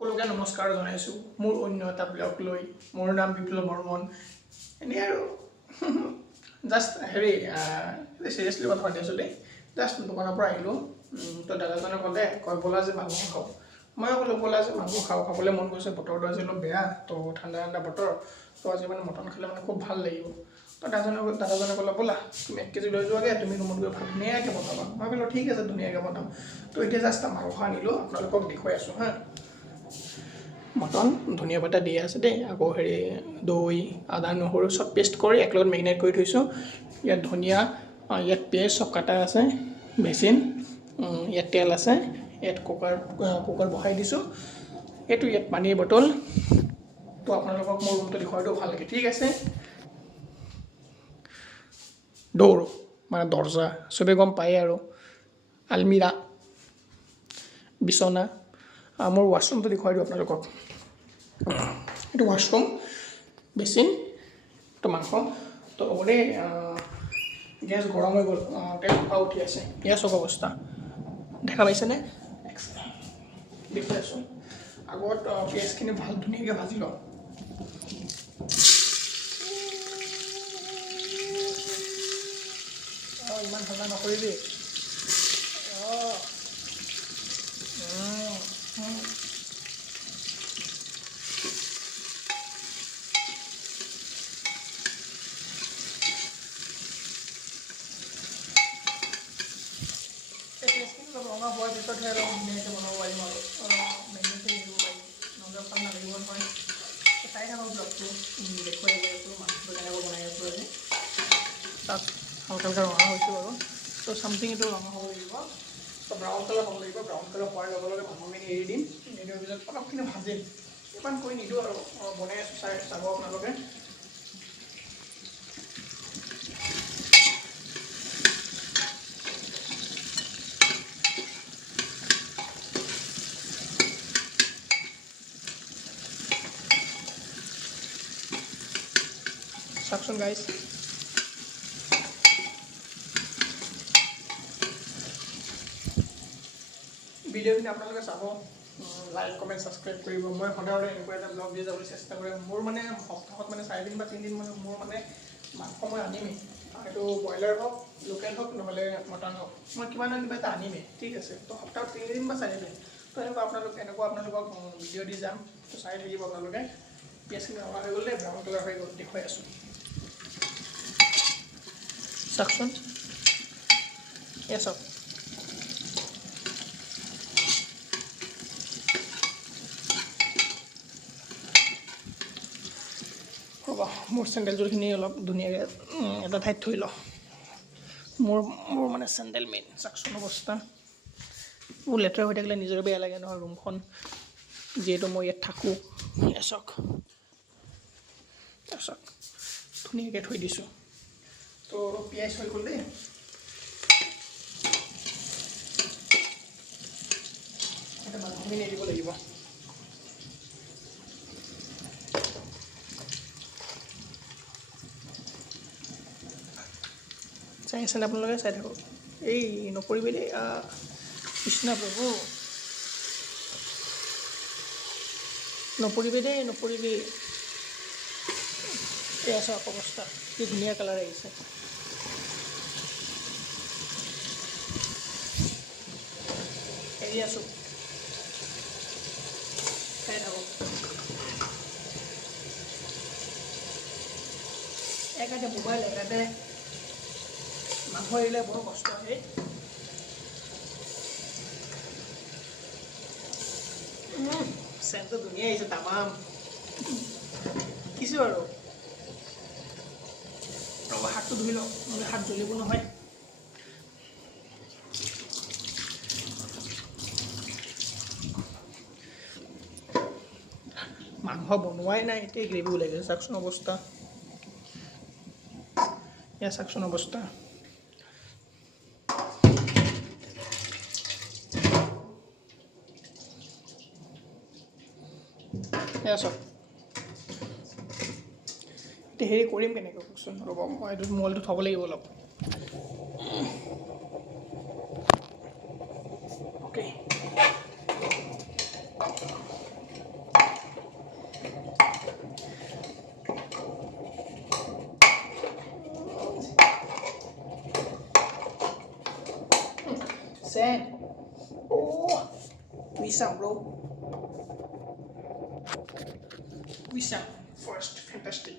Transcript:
সকলোকে নমস্কাৰ জনাইছোঁ মোৰ অন্য এটা ব্লগ লৈ। মোৰ নাম বিপ্লৱ বৰ্মন। এনেই আৰু জাষ্ট হেৰি চিৰিয়াছলি কথা পাতি আছোঁ দেই। জাষ্ট দোকানৰ পৰা আহিলোঁ, তো দাদাজনে কয় ব'লা যে মাংস খাওঁ। মই ক'লোঁ ব'লা যে মাংস খাবলৈ মন গৈছে, বতৰটো আজি অলপ বেয়া, তো ঠাণ্ডা বতৰ, তো আজি মানে মটন খালে মানে খুব ভাল লাগিব। তো দাদাজনে ক'লে ব'লা তুমি 1 কেজি লৈ যোৱাগৈ, তুমি ৰুমত গৈ ভাল ধুনীয়াকৈ বনাবা। মই ক'লোঁ ঠিক আছে, ধুনীয়াকৈ বনাম। তো এতিয়া জাষ্ট মাংস আনিলোঁ, আপোনালোকক দেখুৱাই আছোঁ হা। মটন ধনিয়া পাতা দিয়া আছে দেই, আকৌ হেৰি দৈ আদা নহৰু চব পেষ্ট কৰি একেলগত মেৰিনেট কৰি থৈছোঁ। ইয়াত ধনিয়া, ইয়াত পিঁয়াজ চব কাটা আছে, বেচিন, ইয়াত তেল আছে, ইয়াত কুকাৰ বহাই দিছোঁ, এইটো ইয়াত পানীৰ বটল। তো আপোনালোকক মোৰ ৰুমটো দেখুৱাইটো ভাল লাগে, ঠিক আছে। ড'ৰ মানে দৰ্জা চবেই গম পায় আৰু, আলমিৰা, বিচনা। মোৰ ৱাছৰুমটো দেখুৱাই দিওঁ আপোনালোকক। এইটো ৱাছৰুম, বেচিন, তো মাংস। তো অলৰেডি গেছ গৰম হৈ গ'ল, তেল উঠি আছে, এয়া চব অৱস্থা দেখা পাইছেনে? দেখুৱাই আছোঁ। আগত পিঁয়াজখিনি ধুনীয়াকৈ ভাজি লওঁ। ইমান ঠাণ্ডা নকৰিবি। ৰঙা হোৱাৰ পিছতহে আৰু ধুনীয়াকৈ বনাব পাৰিম আৰু মেগনেটখিনি দিব পাৰিম, নহ'লে ভাল নালাগিব নহয়। চাই থাকক ব্লগটো, দেখুৱাই গৈ আছোঁ মাংসটো কেনেকৈ বনাই আছোঁ আজি। তাত হালকা ৰঙা হৈছোঁ বাৰু, তো চামথিং এইটো ৰঙা হ'ব লাগিব, তো ব্ৰাউন কালাৰ হ'ব লাগিব। ব্ৰাউন কালাৰ হোৱাৰ লগে লগে মাংসখিনি এৰি দিম, এৰি দিয়াৰ পিছত অলপখিনি ভাজিম। ইমান কৰি নিদিওঁ আৰু বনাই আছোঁ, চাব আপোনালোকে। চাওকচোন গাইজ, ভিডিঅ'খিনি আপোনালোকে চাব, লাইক কমেণ্ট ছাবস্ক্ৰাইব কৰিব। মই সদায় এনেকুৱা এটা ব্লগ দি যাবলৈ চেষ্টা কৰিম। মোৰ মানে সপ্তাহত মানে 4 দিন বা 3 দিন মানে মোৰ মানে মাংস মই আনিমেই, এইটো ব্ৰইলাৰ হওক, লোকেল হওক, নহ'লে মটন হওক, মই কিবা নহয় কিবা এটা আনিমেই, ঠিক আছে। তো সপ্তাহত 3 দিন বা 4 দিন, তো এনেকুৱা আপোনালোকক ভিডিঅ' দি যাম, তো চাই থাকিব আপোনালোকে। পিঁয়াজখিনি ৰঙা হৈ গ'ল দেই, ব্ৰাউন কালাৰ হৈ গ'ল, দেখুৱাই আছোঁ চাওকচোন। চাওক, ৰ'ব মোৰ চেণ্ডেলযোৰখিনি অলপ ধুনীয়াকৈ এটা ঠাইত থৈ লওঁ। মোৰ মানে চেণ্ডেল মেইন। চাওকচোন অৱস্থা, মোৰ লেতেৰা হৈ থাকিলে নিজৰে বেয়া লাগে নহয় ৰুমখন, যিহেতু মই ইয়াত থাকোঁ। চাওক ধুনীয়াকৈ থৈ দিছোঁ। তো পিঁয়াজ হৈ গ'ল দেই, এটা মাংসখিনি দিব লাগিব। চাই আছেনে আপোনালোকে? চাই থাকক। এই নকৰিবি দেই, কৃষ্ণ প্ৰভু, নপৰিবি দেই, নপৰিবি। এয়া চাওক অৱস্থা, কি ধুনীয়া কালাৰ আহিছে। এৰি আছোঁ, চাই থাকক। একাতে মোবাইল, একাতে মাংস এৰিলে বৰ কষ্ট হয়। চেণ্টটো ধুনীয়া আহিছে, তামাম শিকিছোঁ আৰু। ৰ'ব হাতটো ধুই লওঁ, নহ'লে হাত জ্বলিব নহয়। মাংস বনোৱাই নাই, এতিয়া গ্ৰেভি ওলাই গৈছে। চাওকচোন অৱস্থা, এয়া চাওকচোন অৱস্থা। এয়া চাওক, এতিয়া হেৰি কৰিম কেনেকৈ কওকচোন? ৰ'ব মই এইটো মোবাইলটো থ'ব লাগিব অলপ। Okay, 100%. Oh, Wisam, bro. Wisam, first, fantastic.